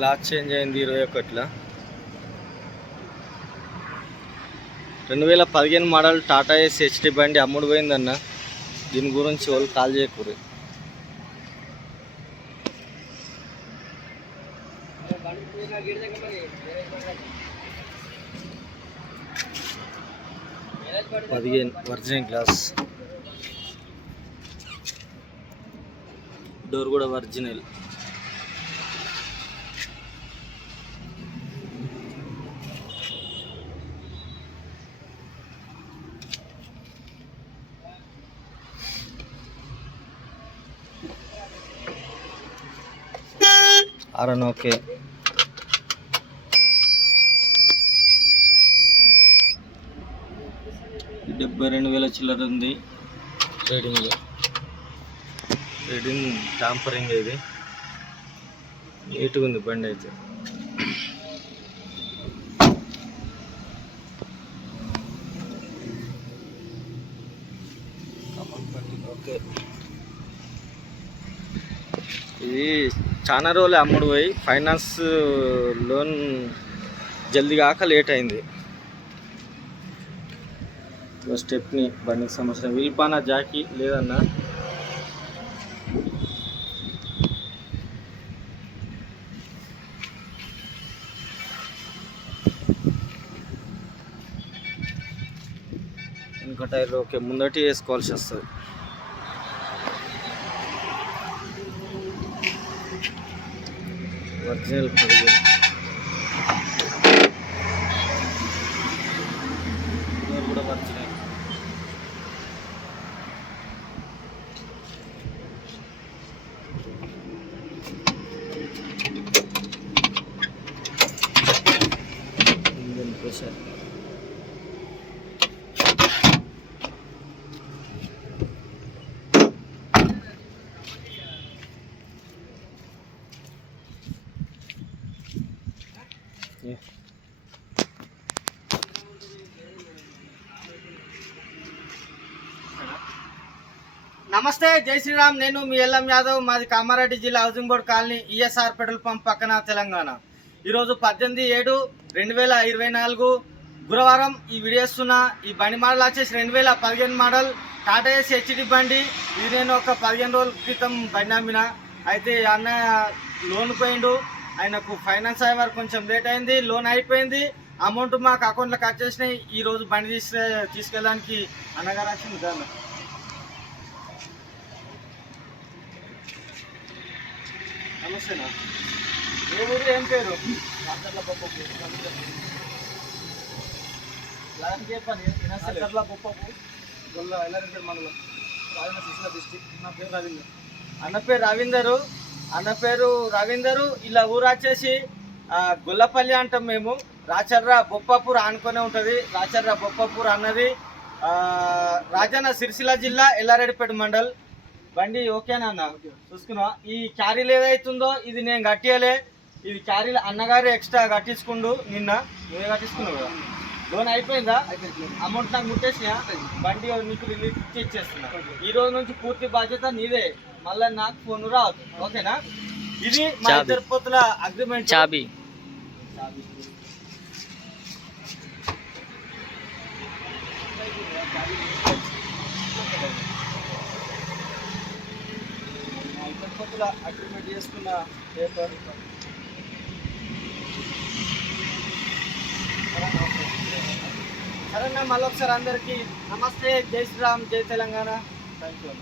Glass change అయింది 21లో. 2015 model Tata ఏస్ HD బండి అమ్ముడు పోయిందన్న. దీని గురించి వాళ్ళు కాల్ చేయకూడదు. ఒరిజినల్ గ్లాస్, డోర్ కూడా ఒరిజినల్. Aaron okay. $72,000 చిల్లర ఉంది ట్రేడింగ్ టాంపరింగ్. ఇది నీట్గా ఉంది బండి అయితే. ఓకే, ఇది చాలా రోజులు అమ్ముడు పోయి ఫైనాన్స్ లోన్ జల్దీ కాక లేట్ అయింది. స్టెప్ని బండికి సంబంధించిన విల్పానా జాకీ లేదన్నా. ఇంకో టైర్ ఓకే, ముందటి వేసుకోవాల్సి వస్తుంది. ఒరిజినల్ కూడా ఒరిజినల్. ఇంజన్ ప్రెషర్, నమస్తే, జై శ్రీరామ్. నేను మీ ఎల్ఎం యాదవ్. మాది కామారెడ్డి జిల్లా housing board colony, ESR petrol pump పక్కన, తెలంగాణ. ఈరోజు 18/7/2024 గురువారం ఈ వీడియో ఇస్తున్నా. ఈ బండి మోడల్ వచ్చేసి 2015 మోడల్ టాటా ఏస్ హెచ్డి బండి. ఇది నేను ఒక 15 రోజుల క్రితం బండి అమ్మిన. అయితే అన్న లోన్ పోయిండు, ఆయనకు ఫైనాన్స్ అయ్యే వరకు కొంచెం లేట్ అయింది. లోన్ అయిపోయింది, అమౌంట్ మాకు అకౌంట్లో కట్ చేసినాయి. ఈరోజు బండి తీసుకెళ్ళడానికి అన్నగారు వచ్చింది. దాన్ని నమస్తేనా, ఏ ఊరు, ఏం పేరు? గొల్ల ఎల్లారెడ్డి మండలం, రాజన్న సిరిసిల్ల డిస్ట్రిక్ట్. నా పేరు రవీందర్. అన్న పేరు రవీందరు. ఇలా ఊరు వచ్చేసి గొల్లపల్లి అంటాం మేము. రాచర్ర బొప్పాపూర్ ఆనుకొనే ఉంటుంది. రాచర్ర బొప్పాపూర్ అన్నది రాజన్న సిరిసిల్ల జిల్లా, ఎల్లారెడ్డిపేట మండల్. బండి ఓకేనా అన్న? చూసుకున్నా. ఈ క్యారీలు ఏదైతుందో ఇది నేను కట్టియలే. ఇది క్యారీలు అన్నగారు ఎక్స్ట్రా కట్టించుకుండు. నిన్న నువ్వే కట్టించుకున్నావు కదా. లోన్ అయిపోయిందా? అమౌంట్ నాకు ముట్టేసినా. బండి నీకు రిలీజ్ ఇచ్చేస్తున్నా. ఈ రోజు నుంచి పూర్తి బాధ్యత నీదే. మళ్ళీ నాకు ఫోన్ రావద్దు, ఓకేనా? ఇది మా ఇద్దరు పొత్తుల అగ్రిమెంట్. చాబీ అగ్రిమెంట్ చేసుకున్న పేపర్. సరేనా, మళ్ళీ ఒకసారి అందరికీ నమస్తే, జై శ్రీరామ్, జై తెలంగాణ. Thank you.